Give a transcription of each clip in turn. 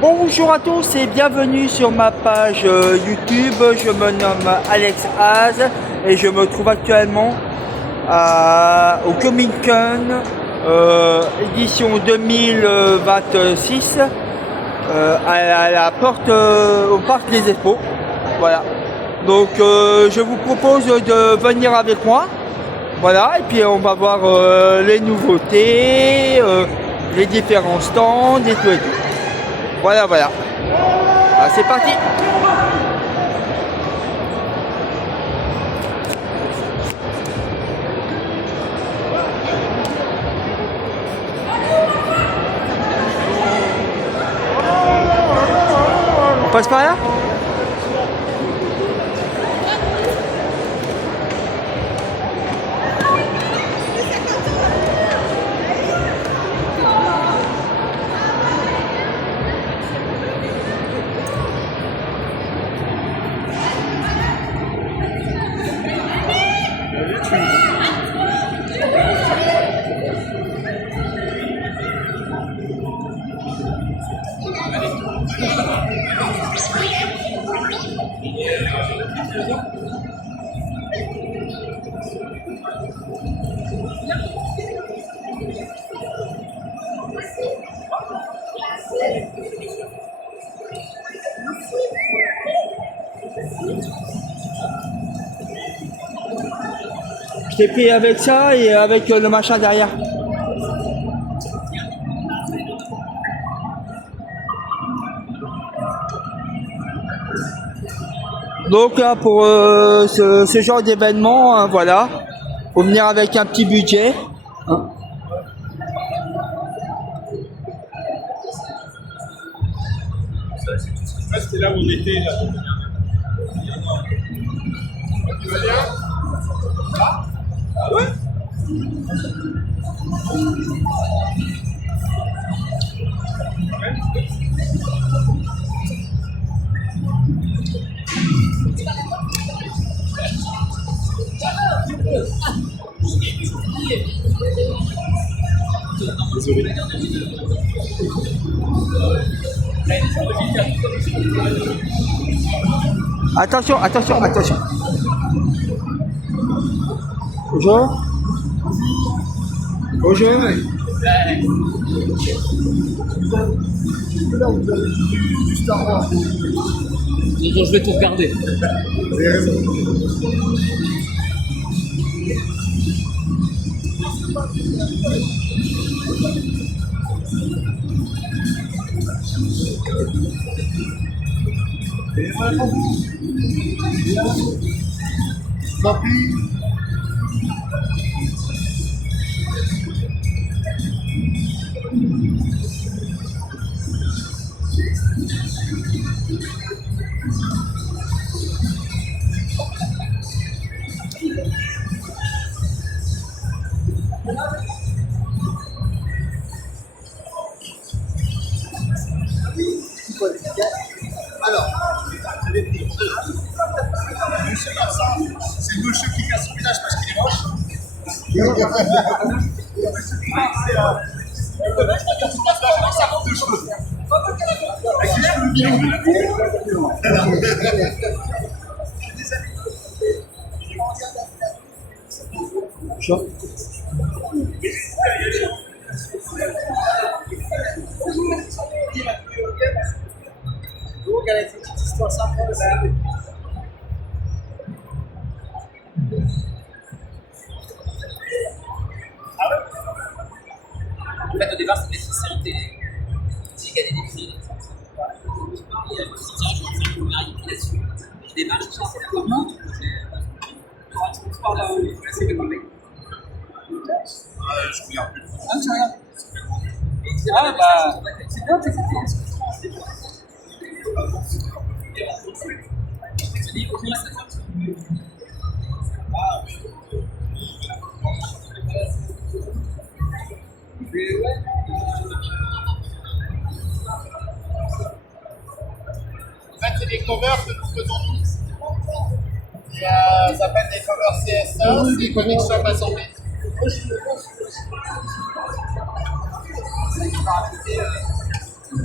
Bonjour à tous et bienvenue sur ma page YouTube. Je me nomme Alex Az et je me trouve actuellement au Comic Con édition 2026 à la porte au parc des Expos. Voilà. Donc je vous propose de venir avec moi. Voilà, et puis on va voir les nouveautés, les différents stands et tout et tout. Voilà. Ah, c'est parti. On passe par là? Je t'ai pris avec ça et avec le machin derrière. Donc là pour ce genre d'événement, hein, voilà, faut venir avec un petit budget. Hein. C'était là où on était là. Tu vas bien? Ah ouais? Désolé. Attention. Bonjour. Bonjour. Là, vous avez du Star Wars. Donc, je vais tout regarder. Alors, monsieur Vincent, c'est le monsieur qui casse son visage parce qu'il est moche. C'est le mec qui casse son visage avec sa robe de cheveux. Avec ses cheveux mi-longs. Bonjour. En fait, au départ, c'était des sincérités. J'ai gagné des prix. Là-dessus. Je démarre, je sais la comment. Tu parles c'est le mec. Je regarde plus. Ah, tu regardes. Ah, bah, c'est bien, c'est ça. En fait, c'est des covers que nous faisons nous. Ça s'appelle des covers CSA, c'est des comics shop assemblés. Tu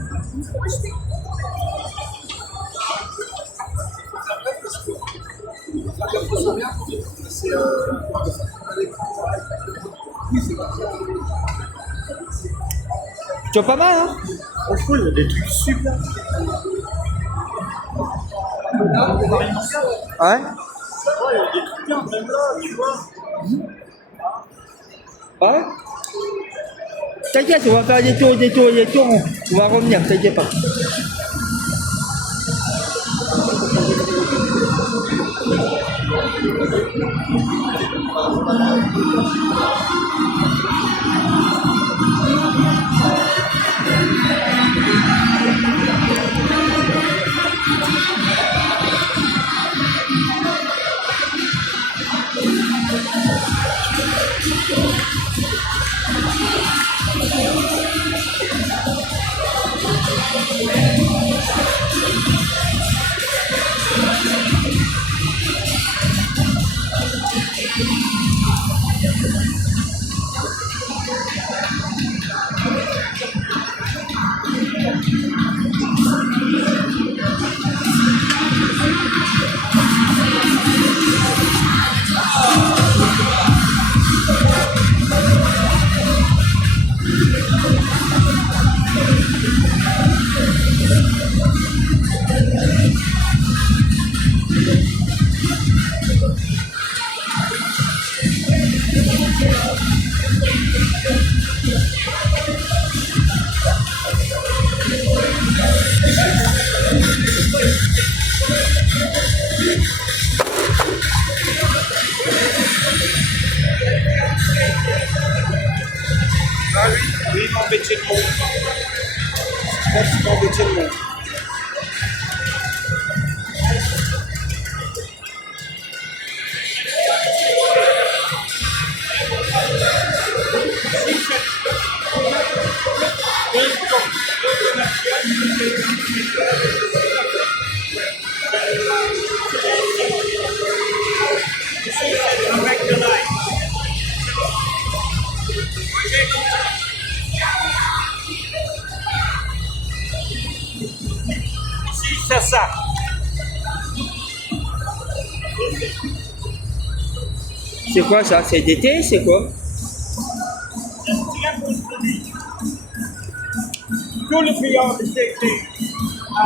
vois pas mal, hein? Franchement, il y a des trucs super. Ouais. Ouais, il y a des trucs bien, même là, tu vois. Ouais. T'inquiète, on va faire des tours, on va revenir, t'inquiète pas. Ah oui, oui, il m'embêtait le monde. Je pense qu'il m'embêtait le monde. Ici, c'est ça. C'est quoi ça? C'est d'été? C'est quoi? Tout le client de CT a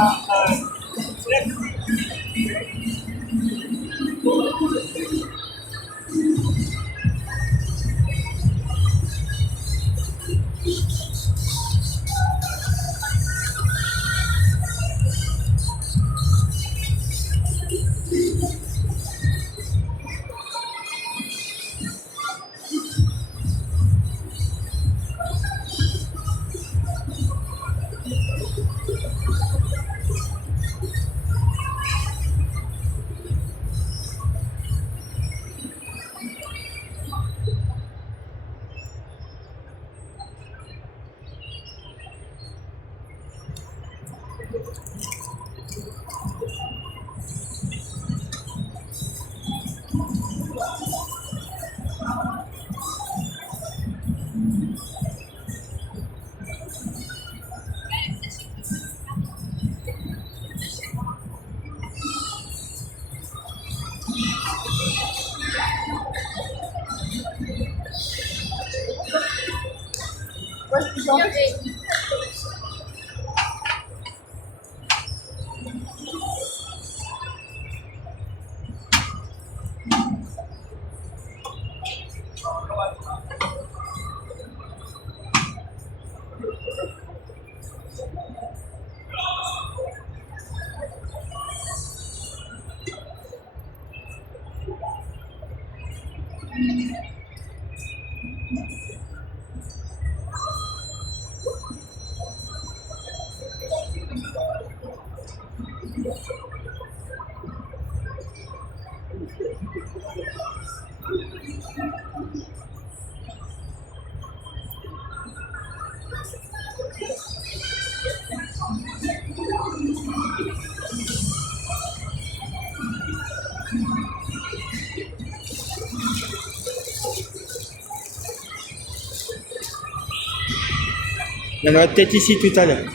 Il y en aura peut-être ici tout à l'heure.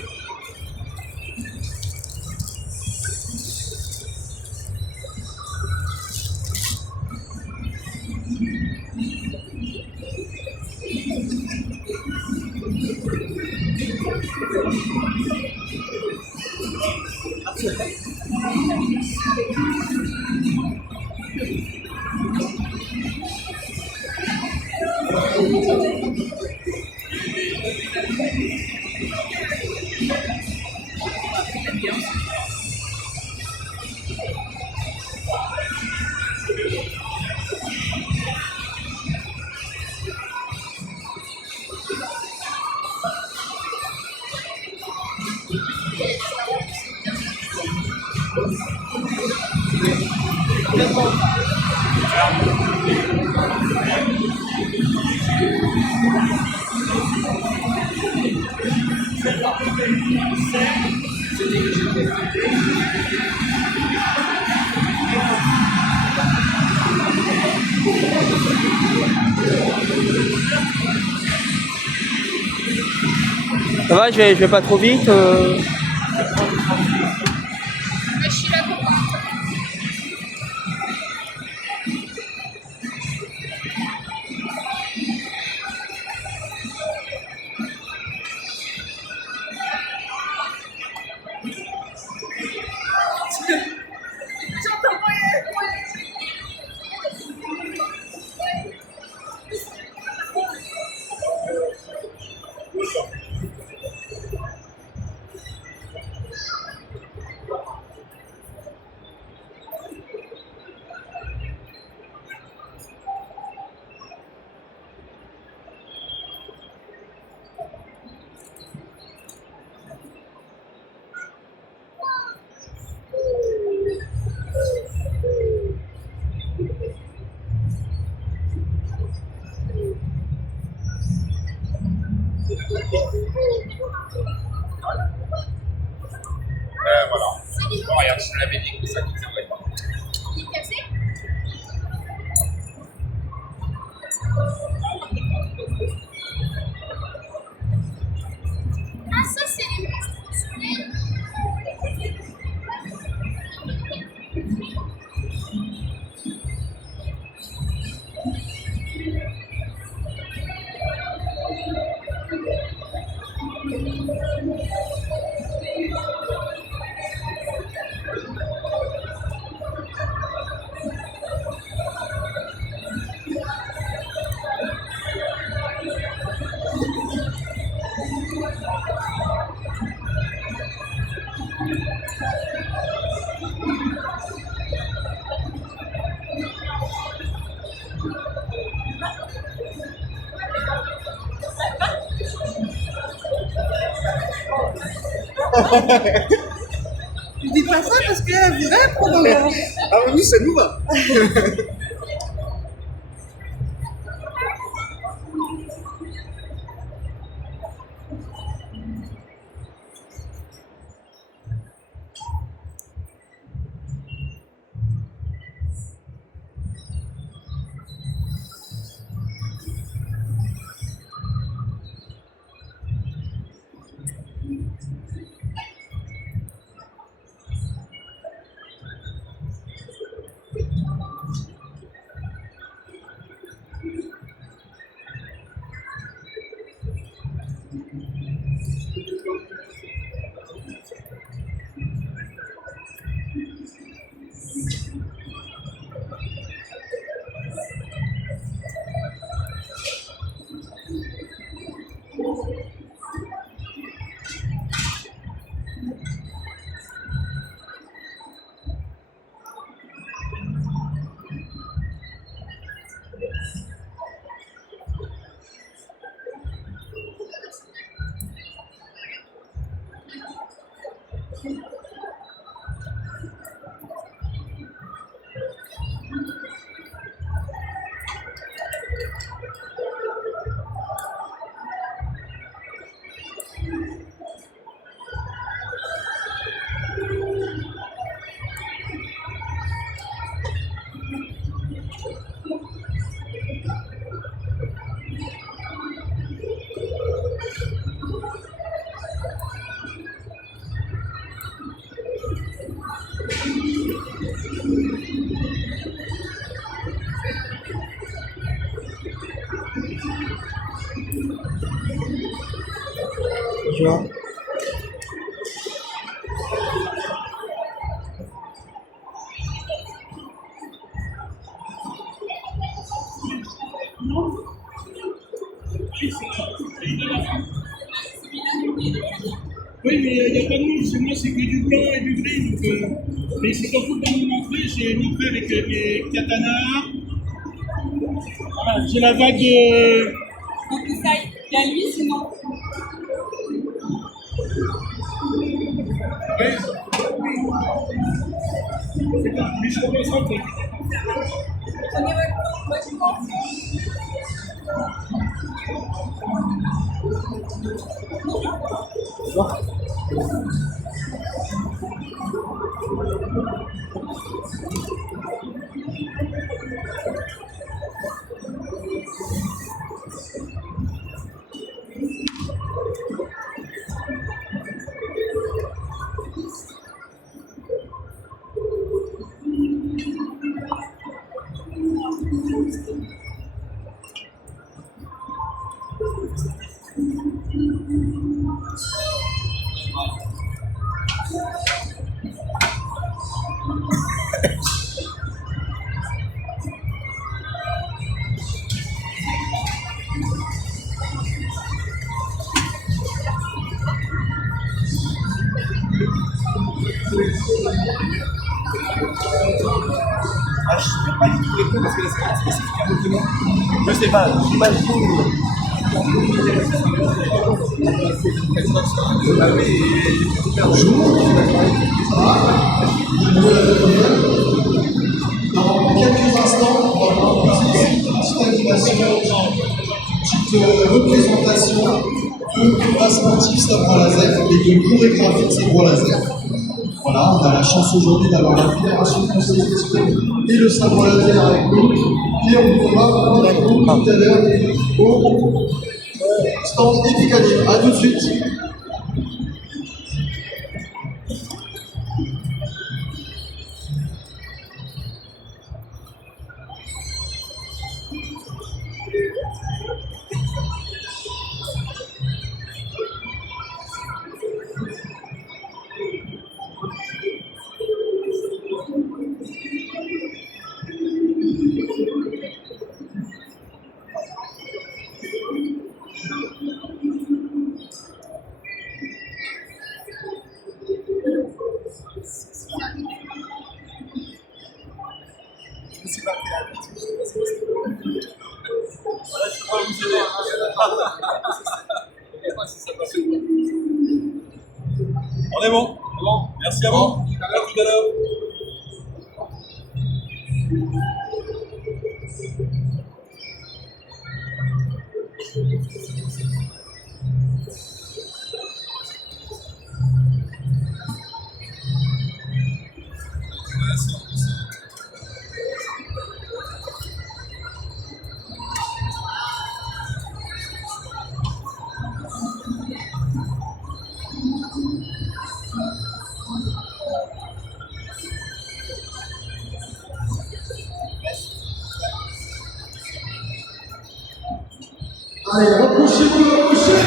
Ça va, je vais pas trop vite. Je suis là pour moi. J'entends pas. Voilà. Bon, regarde, je te l'avais dit que ça ne tiendrait pas. Il est cassé? Ah, ça, c'est les monstres au soleil. Je dis pas ça parce qu'elle voudrait prendre un Ah oui, ça nous va. Tu vois. Oui, mais il n'y a pas de nom, chez moi c'est que du blanc et du gris. Donc, mais c'est surtout dans mon entrée, j'ai montré avec les katanas. Voilà, j'ai la vague de. Donc ça, il y a lui, sinon. Ouais. C'est pas, mais je repasse après. Prenez votre temps, moi je pense. Ah, je ne sais pas du tout répondre parce que là c'est spécifique à votre demande. Je sais pas, j'imagine. Dans quelques instants, on va proposer une petite animation, une petite représentation de bas sportif sabre laser et de chorégraphie de sabre laser. Voilà, on a la chance aujourd'hui d'avoir la Fédération française d'escrime et le sabre laser avec nous. Et on pourra prendre avec nous tout à l'heure au stand Epicanium. A tout de suite. On est bon. Merci à vous. À tout à l'heure. Allez, rapprochez-vous, rapprochez-vous.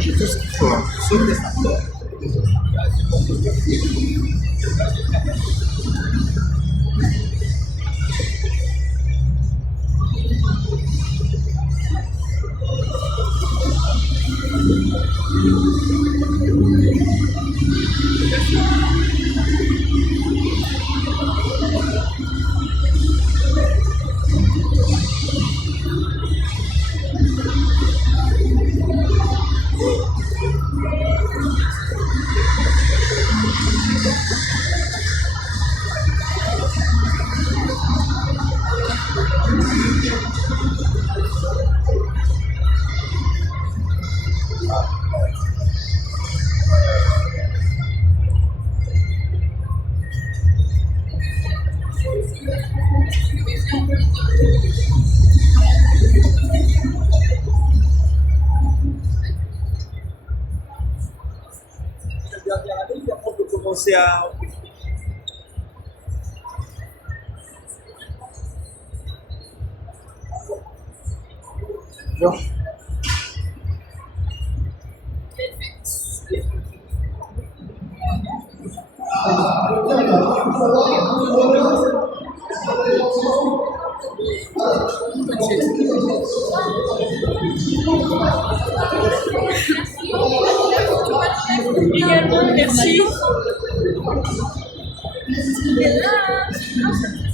J'ai tout ce qu'il faut, sauf les starters. pensez à. Genre. Également, merci.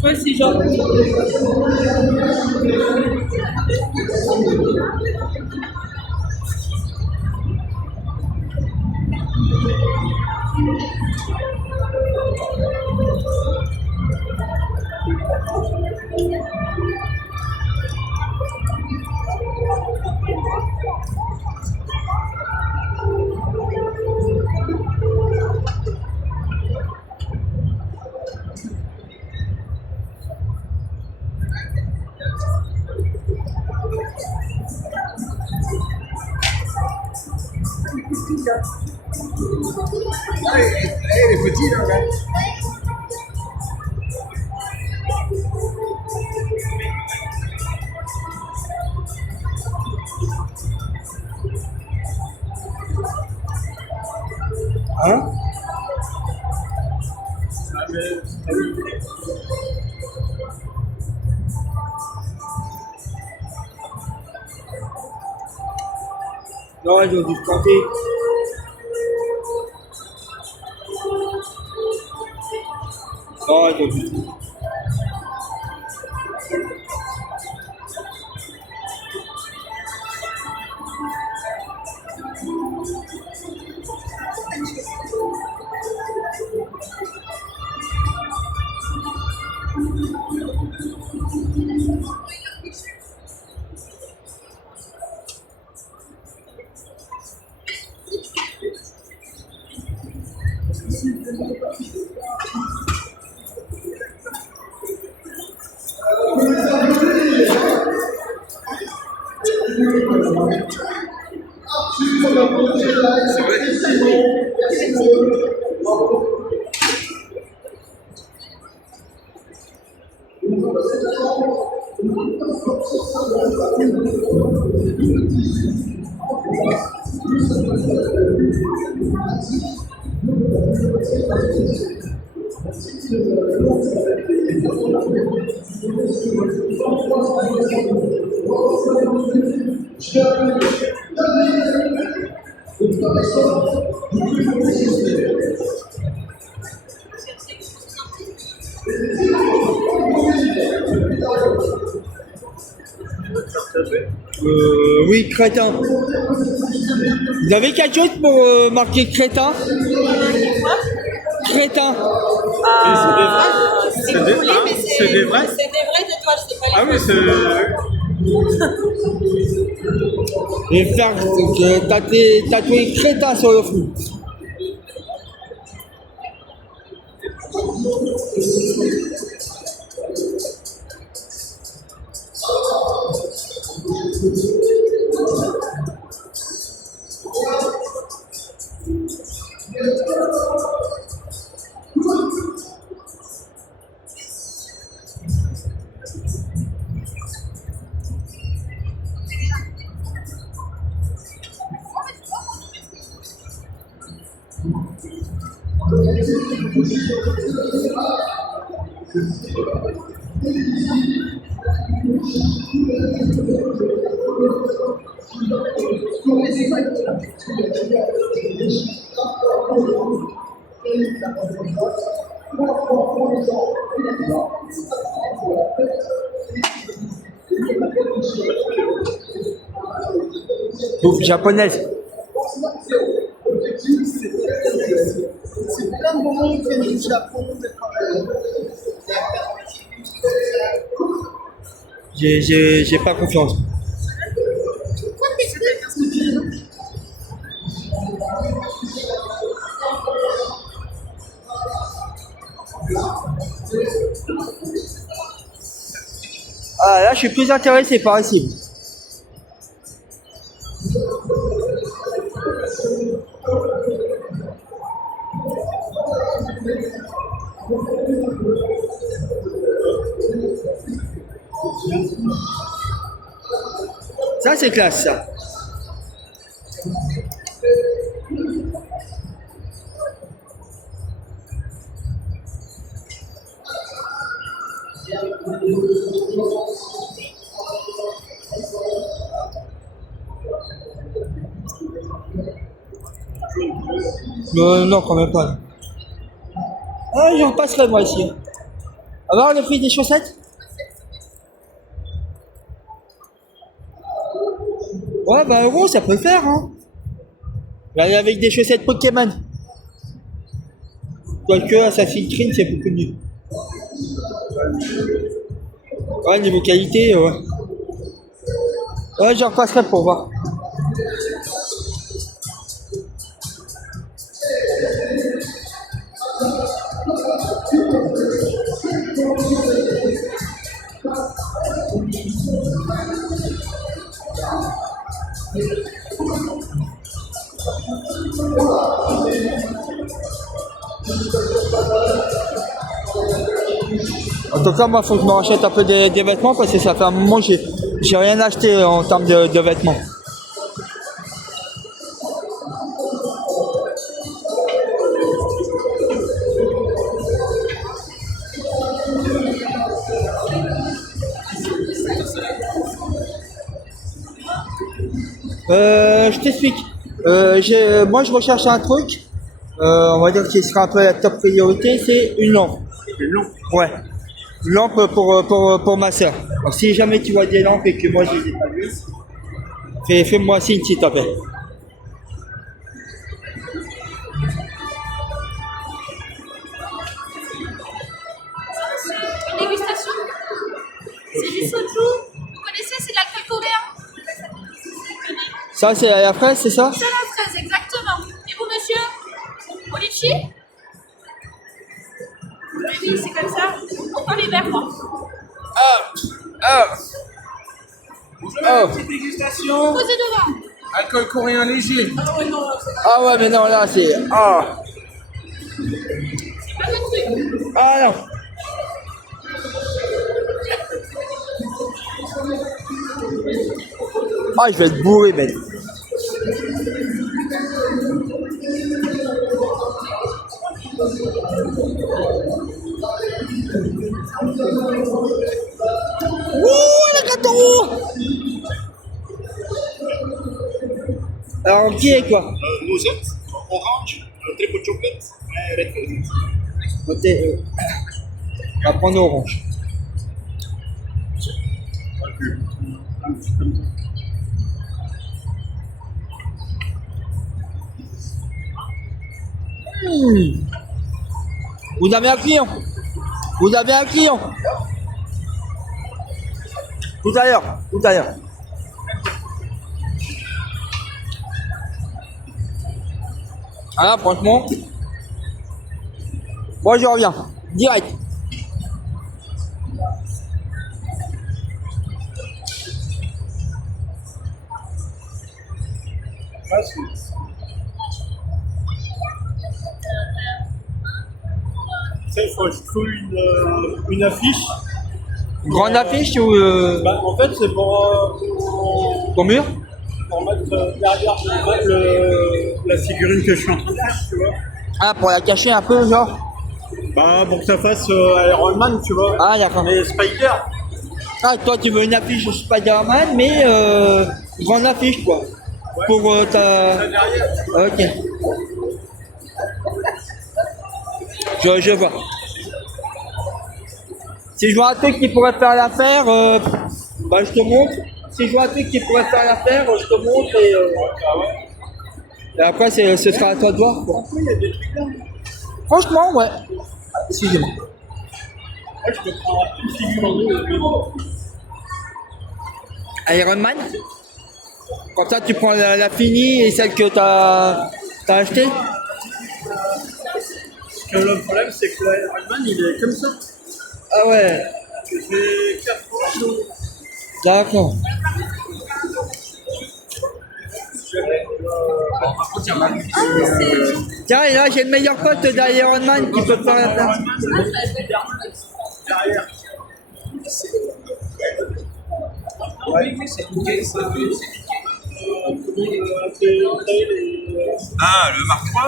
Ouais, c'est genre. Les petits là, regarde. Hein? Non, ils ont dû se planter. Non, ils ont dû se planter. Oui, crétin. Vous avez quelque chose pour marquer crétin? Crétin. C'est coulé, mais c'est des vrais? C'est des vraies étoiles, c'est pas les Ah oui, c'est. Je vais faire tatouer crétin sur le front. Bouffe japonaise. C'est plein de moments où il y a du Japon, J'ai pas confiance. Ah là, je suis plus intéressé par ici. Ça, c'est classe, ça. Non, quand même pas. Ah, j'en passerai moi ici. Alors, le prix des chaussettes? Ouais, 20 euros, ça peut le faire, hein. Là, avec des chaussettes Pokémon. Quoique, Assassin's Creed, c'est beaucoup mieux. Ouais, niveau qualité, ouais. Ouais, j'en passerai pour voir. En tout cas, moi, il faut que je me rachète un peu des vêtements parce que ça fait un moment que j'ai rien acheté en termes de vêtements. Je t'explique. Moi, je recherche un truc. On va dire qui sera un peu la top priorité, c'est une lampe. Une lampe. Ouais. Une lampe pour ma soeur. Donc, si jamais tu vois des lampes et que moi je les ai pas vues, fais-moi signe s'il te plaît. Une dégustation? C'est du soju. Vous connaissez, c'est de l'alcool coréen. Ça, c'est la fraise, c'est ça? C'est la fraise, exactement. Et vous, monsieur? Au litchi? Oui, c'est comme ça. Pourquoi les verres, moi? Bonjour, madame, petite dégustation. Posez devant. Alcool coréen léger. Ah ouais, mais non, là, c'est... Ah, C'est pas votre truc. ah non. Ah, je vais être bourré, mec. Ouh, le gâteau! Alors, qui est quoi? Noisette, orange, triple chocolate, red velvet. Notez, on va prendre orange. Vous avez un client. Vous avez un client. Tout à l'heure. Tout à l'heure. Ah, franchement. Moi, je reviens. Direct. Ça, il faut que je trouve une affiche. Une grande affiche ou Bah, en fait, c'est ton mur? pour mettre derrière la figurine que je suis en train de faire, tu vois. Ah, pour la cacher un peu, genre? Bah, pour que ça fasse Iron Man, tu vois. Ah, d'accord. Mais Spider. Ah, toi, tu veux une affiche Spider-Man, mais une grande affiche, quoi. Ouais. Pour ta... Ça derrière, tu vois. Ok. Je vois. Si je vois un truc qui pourrait faire l'affaire, bah, je te montre. Si je vois un truc qui pourrait faire l'affaire, je te montre et après, ce sera à toi de voir, quoi. Franchement, ouais. Excusez-moi. Ouais, je peux prendre une figure en deux. Iron Man. Comme ça, tu prends la finie et celle que t'as achetée. Parce que le problème, c'est que l'Iron Man, il est comme ça. Ah ouais. Tu fais 4 fois. D'accord. Par contre, il y en a Tiens, et là, j'ai le meilleur pote d'Iron Man qui peut faire la place. Derrière. Ah, le Mark III.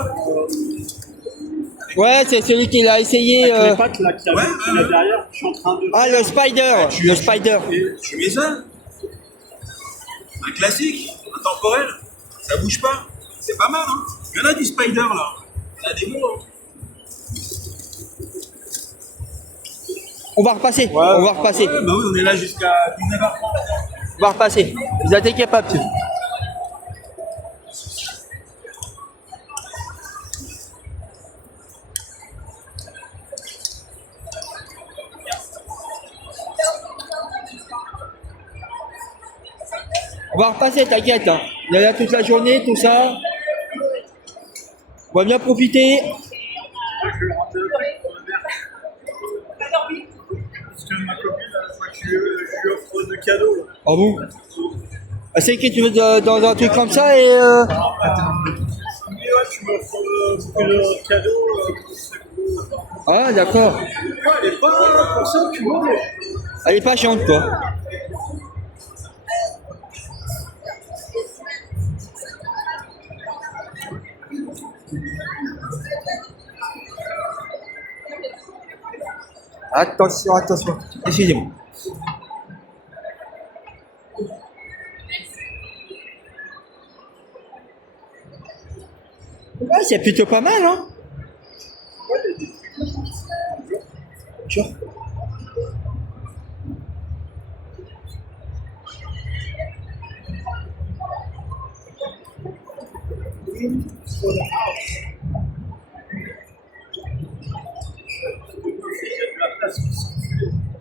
Ouais, c'est celui qui l'a essayé. Les pattes là qu'il y a, Ouais, qu'il y a derrière, je suis en train de. Ah, le Spider. Le Spider. Tu mets ça. Un classique, intemporel. Ça bouge pas. C'est pas mal, hein. Il y en a du Spider là. Il y en a des bons, hein. On va repasser. On va repasser. Ouais, bah oui, on est là jusqu'à 19h30. On va repasser. Vous êtes capables, monsieur. On va repasser, t'inquiète. Hein. Il y a là toute la journée, tout ça. On va bien profiter. Parce que ma copine, à la fois que je lui offre de cadeaux. Là. Ah bon? Ah, c'est que tu veux dans un truc comme ça et. Mais ouais, tu m'offres beaucoup de cadeaux. Ah, d'accord. Ouais, elle est pas pour ça, tu vois. Elle est pas chiante, quoi. Attention, attention. Excusez-moi. Ouais, c'est plutôt pas mal, hein? Sure.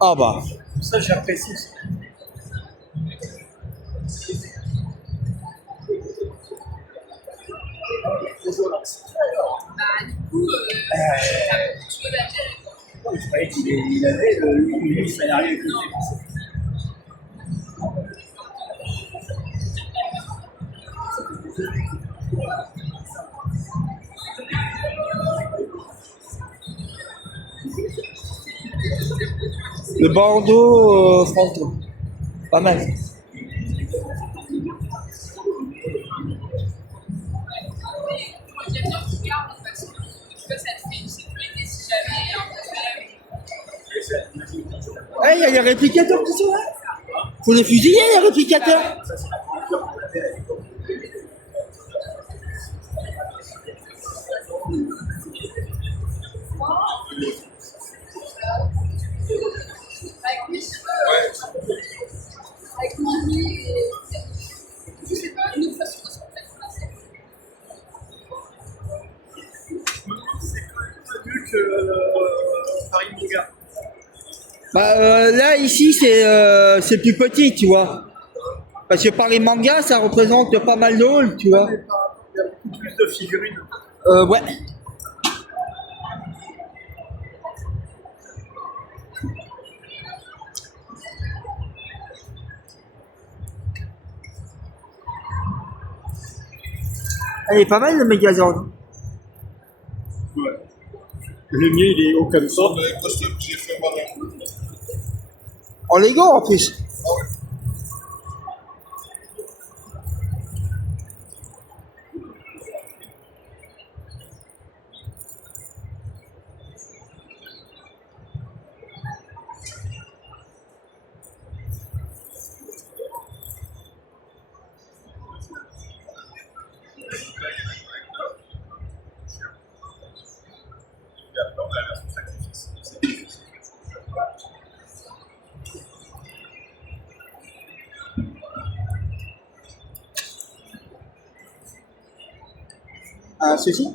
Ah bah. Ça, j'apprécie. Je croyais qu'il avait le scénario avec le Le Bordeaux, Franco. Pas mal. Il y a les réplicateurs qui sont là. Faut les fusiller, les réplicateurs. Paris Manga. Bah, là, ici, c'est plus petit, tu vois. Parce que Paris Manga, ça représente pas mal de halls, tu vois. Il y a beaucoup plus de figurines. Ouais. Elle est pas mal, le Megazord. Ouais. Le mien, il est haut comme ça. En Lego, en plus. Un souci?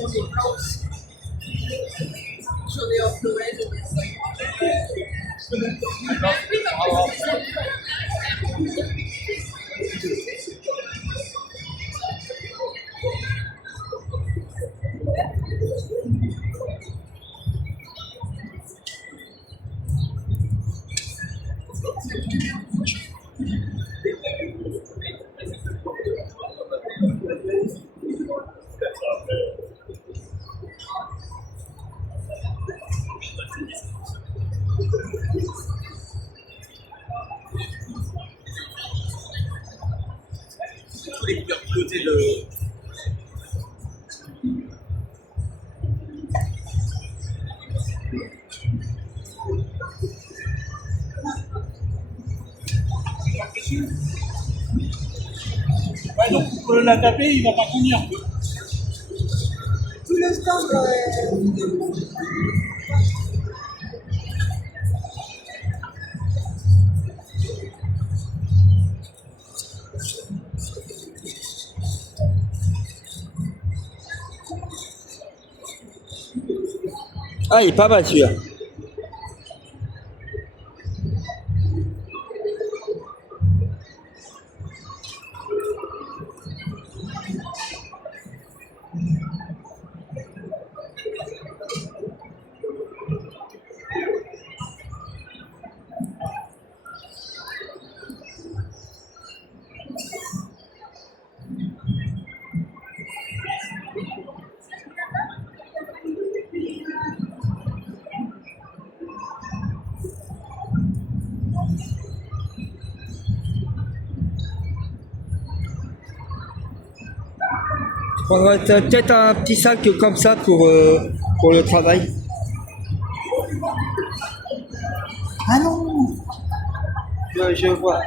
j'en ai plein aussi. J'en ai en Floride, j'en ai 5. Tous les couleurs pilotés de. Ouais, donc pour la taper, il va pas convenir. Tout le stand, Ah, il est pas mal celui-là. Je prendrais peut-être un petit sac comme ça pour le travail. Ah non, je vois.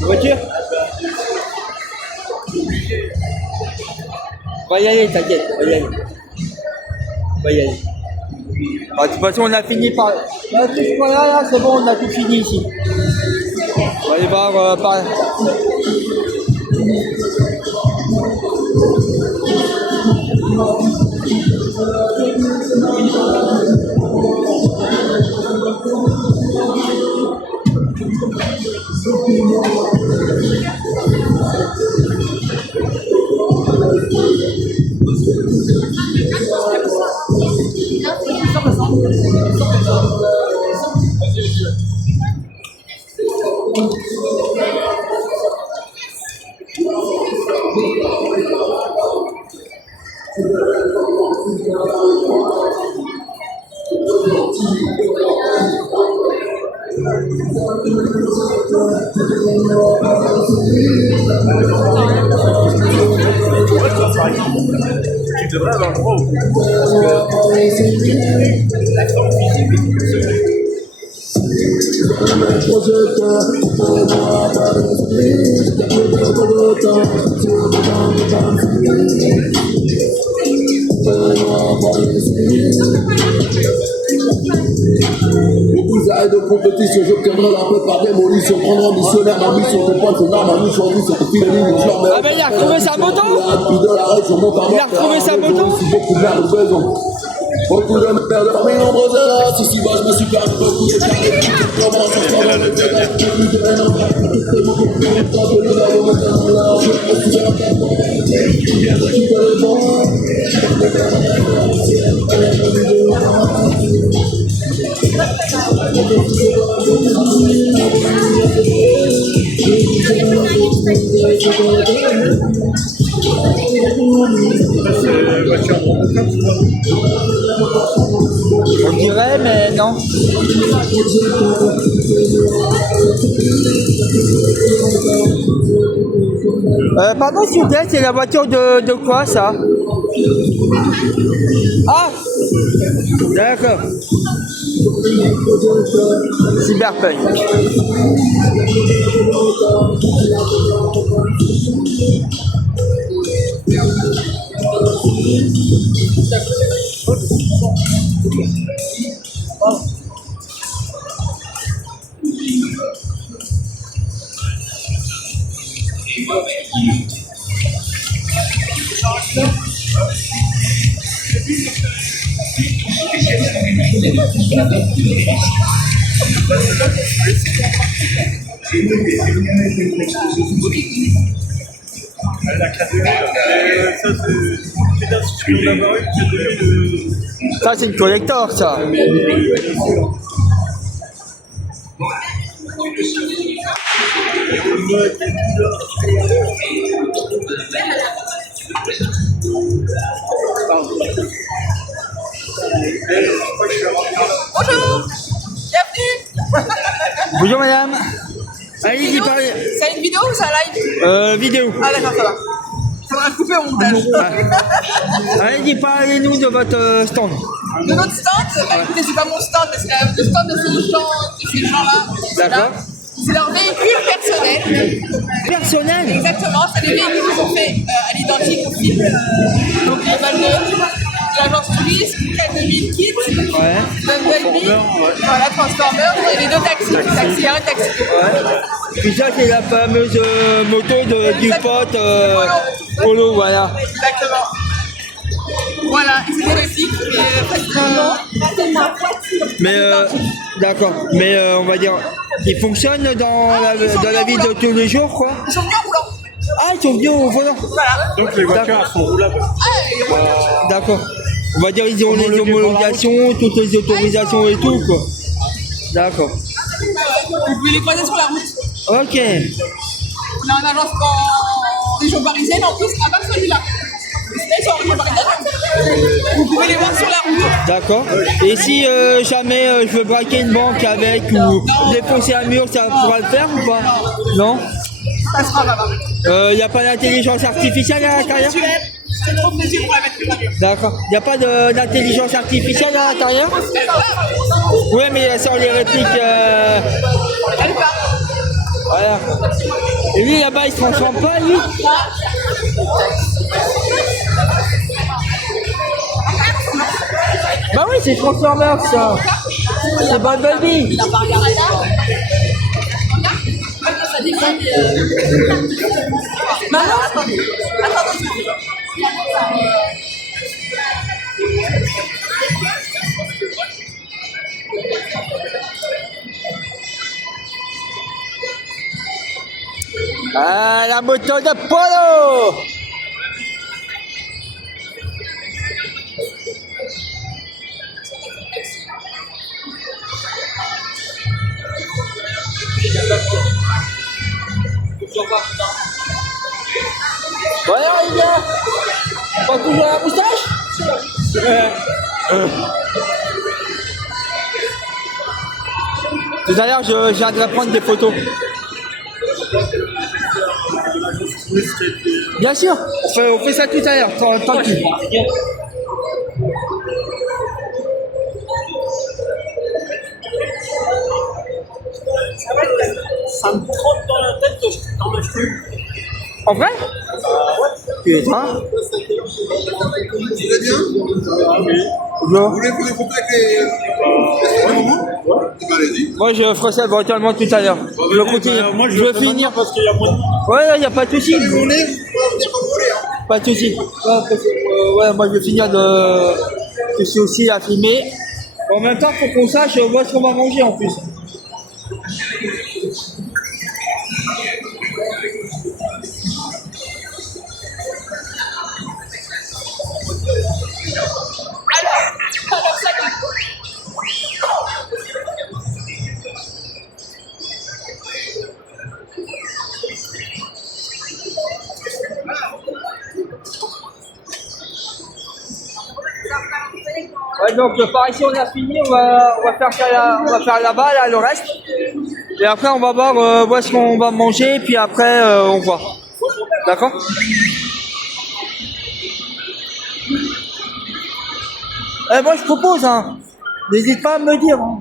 Voiture? Va y aller, t'inquiète, va y aller. Va y aller. Bah, de toute façon, on a fini par. Là, tout ce qu'on a là, c'est bon, on a tout fini ici. On va aller voir par. Tu devrais avoir le droit au l'accent physique. Beaucoup arrêtent de compétition, j'obtiendrai la paix par démolition. Prendre en missionnaire, ma mission, tes potes, son arme, ma mission, c'est fil de ligne, je leur mets. Ah, mais il a retrouvé sa moto! De la règle, je monte à Il a retrouvé sa moto! Beaucoup de merde de besoin. Beaucoup de merde parmi nombreuses erreurs. Si bas, je me suis perdu beaucoup de carrés. Comment je suis là, le dernier. On dirait, mais non. Pardon, s'il vous plaît, c'est la voiture de quoi ça? Ah, d'accord. Cyberpunk. La catégorie, ça c'est bien si tu veux l'avoir une catégorie de. Ça, c'est une collector, ça. Bonjour, bienvenue. Bonjour, madame. Allez-y, parlez. C'est une vidéo ou c'est un live? Vidéo. Ah d'accord, ça va. Faudra couper au montage. Allez-y, parlez-nous de votre stand. De notre stand, bah, écoutez, c'est pas mon stand, parce que le stand de ces gens-là, D'accord. c'est leur véhicule personnel. Personnel. Exactement, c'est des véhicules qui sont faits à l'identique au film. Donc les balles de l'agence touriste, 4000 kits, Ouais. voilà, Transformers, et les deux taxis, taxi 1, taxi 2. Ouais. Puis ça, c'est la fameuse moto du pote Polo, voilà. Exactement. Voilà, c'est des répliques, Mais d'accord. Mais on va dire, ils fonctionnent dans la vie de tous les jours, quoi. ils sont venus en roulant. Ah, ils sont venus au volant. Voilà. Donc les voitures elles sont roulables. D'accord. On va dire, ils ont les homologations, toutes les autorisations et tout, quoi. D'accord. Vous pouvez les croiser sur la route. Ok. On a un agence en région parisienne en plus, à part celui-là. Ils sont en région parisienne. Vous pouvez les voir sur la route. D'accord. Et si jamais je veux braquer une banque avec ou défoncer un mur, ça pourra le faire ou pas? Non. Ça sera là-bas. Il n'y a pas d'intelligence artificielle à l'intérieur? C'est trop plaisir pour la mettre sur la mur. D'accord. Il n'y a pas d'intelligence artificielle à l'intérieur? Oui, mais elle sort les répliques. Elle part. Voilà. Et lui là-bas, il se transforme pas, lui? Bah oui, c'est Transformers ça. C'est Bumblebee. Il a pas regardé ça. Regarde, ça dégaine. Maintenant, attendez. Ah, la moto de Polo. Voilà, les gars. Pas toujours la moustache. Tout à l'heure, je viendrai prendre des photos. Bien sûr, on fait ça tout à l'heure, tranquille. Ça me trotte dans la tête d'en acheter. En vrai? Putain. Tu vas bien? Bonjour. Vous voulez faire des photos avec les moments? Eh ben, allez-y. Moi, je ferai ça éventuellement tout à l'heure. Je vais continuer. Moi, Je vais finir. parce qu'il y a moins de monde. Ouais, il n'y a pas de souci. Vous voulez, vous pouvez venir comme vous voulez. Hein. Pas de souci. Ouais, parce que, ouais, moi, je vais finir de. Je suis aussi à filmer. En même temps, faut qu'on sache où est-ce qu'on va manger en plus. Alors, salut. Ouais, donc par ici on a fini, on va faire ça là-bas, là, le reste. Et après on va voir où est-ce qu'on va manger, puis après on voit. D'accord? Moi je propose, hein. N'hésite pas à me dire. Hein.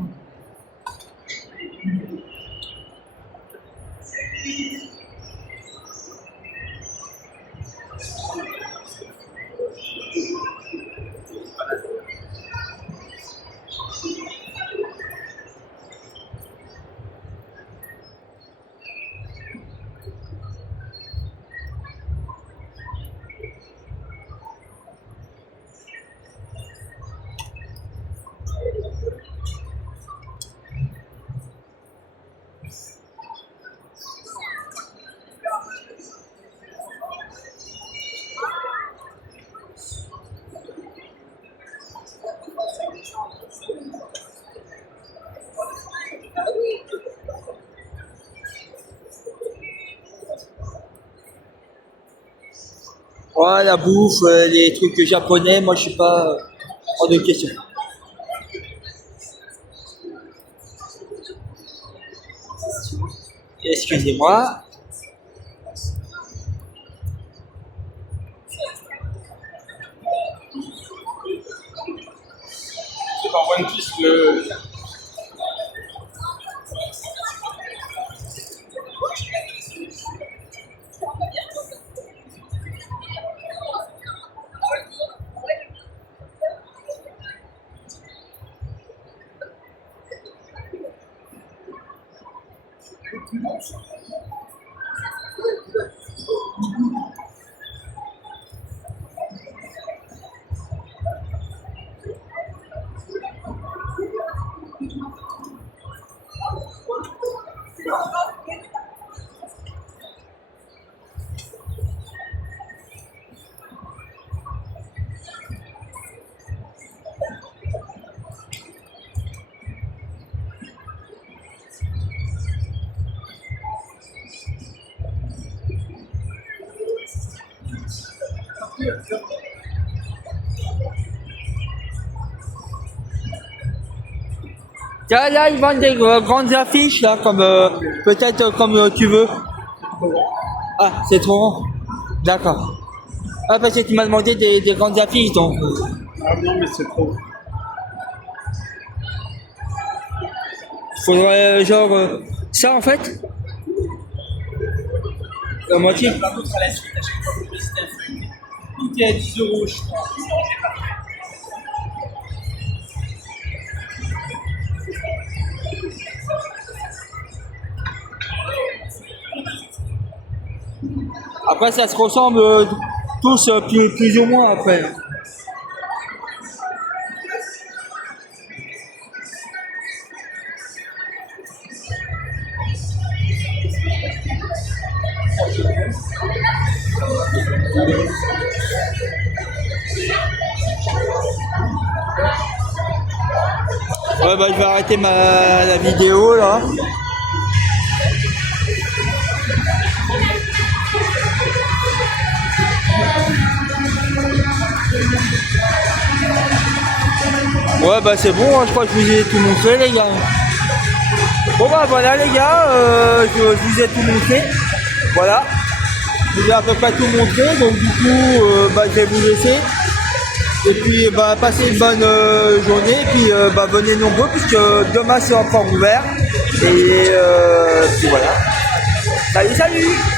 Ouais, la bouffe, les trucs japonais, moi je suis pas hors de question. Excusez-moi. C'est dans One Piece le. Tiens, là, ils vendent des grandes affiches, là, comme peut-être comme tu veux. Ah, c'est trop grand. D'accord. Ah, parce que tu m'as demandé des grandes affiches, donc. Ah non, mais c'est trop. Faudrait genre ça en fait. La moitié. Plein d'autres à la suite, à chaque fois que vous visitez un feuilleté. Tout est à 10 €, je crois. Après, ça se ressemble tous plus ou moins après. Ouais, bah, je vais arrêter la vidéo là. Ouais, bah c'est bon, hein, je crois que je vous ai tout montré les gars. Bon bah voilà les gars, je vous ai tout montré. Voilà. Je vous ai à peu près tout montré, donc du coup bah, je vais vous laisser. Et puis bah passez une bonne journée, et puis bah, venez nombreux puisque demain c'est encore ouvert. Et puis voilà. Salut, salut!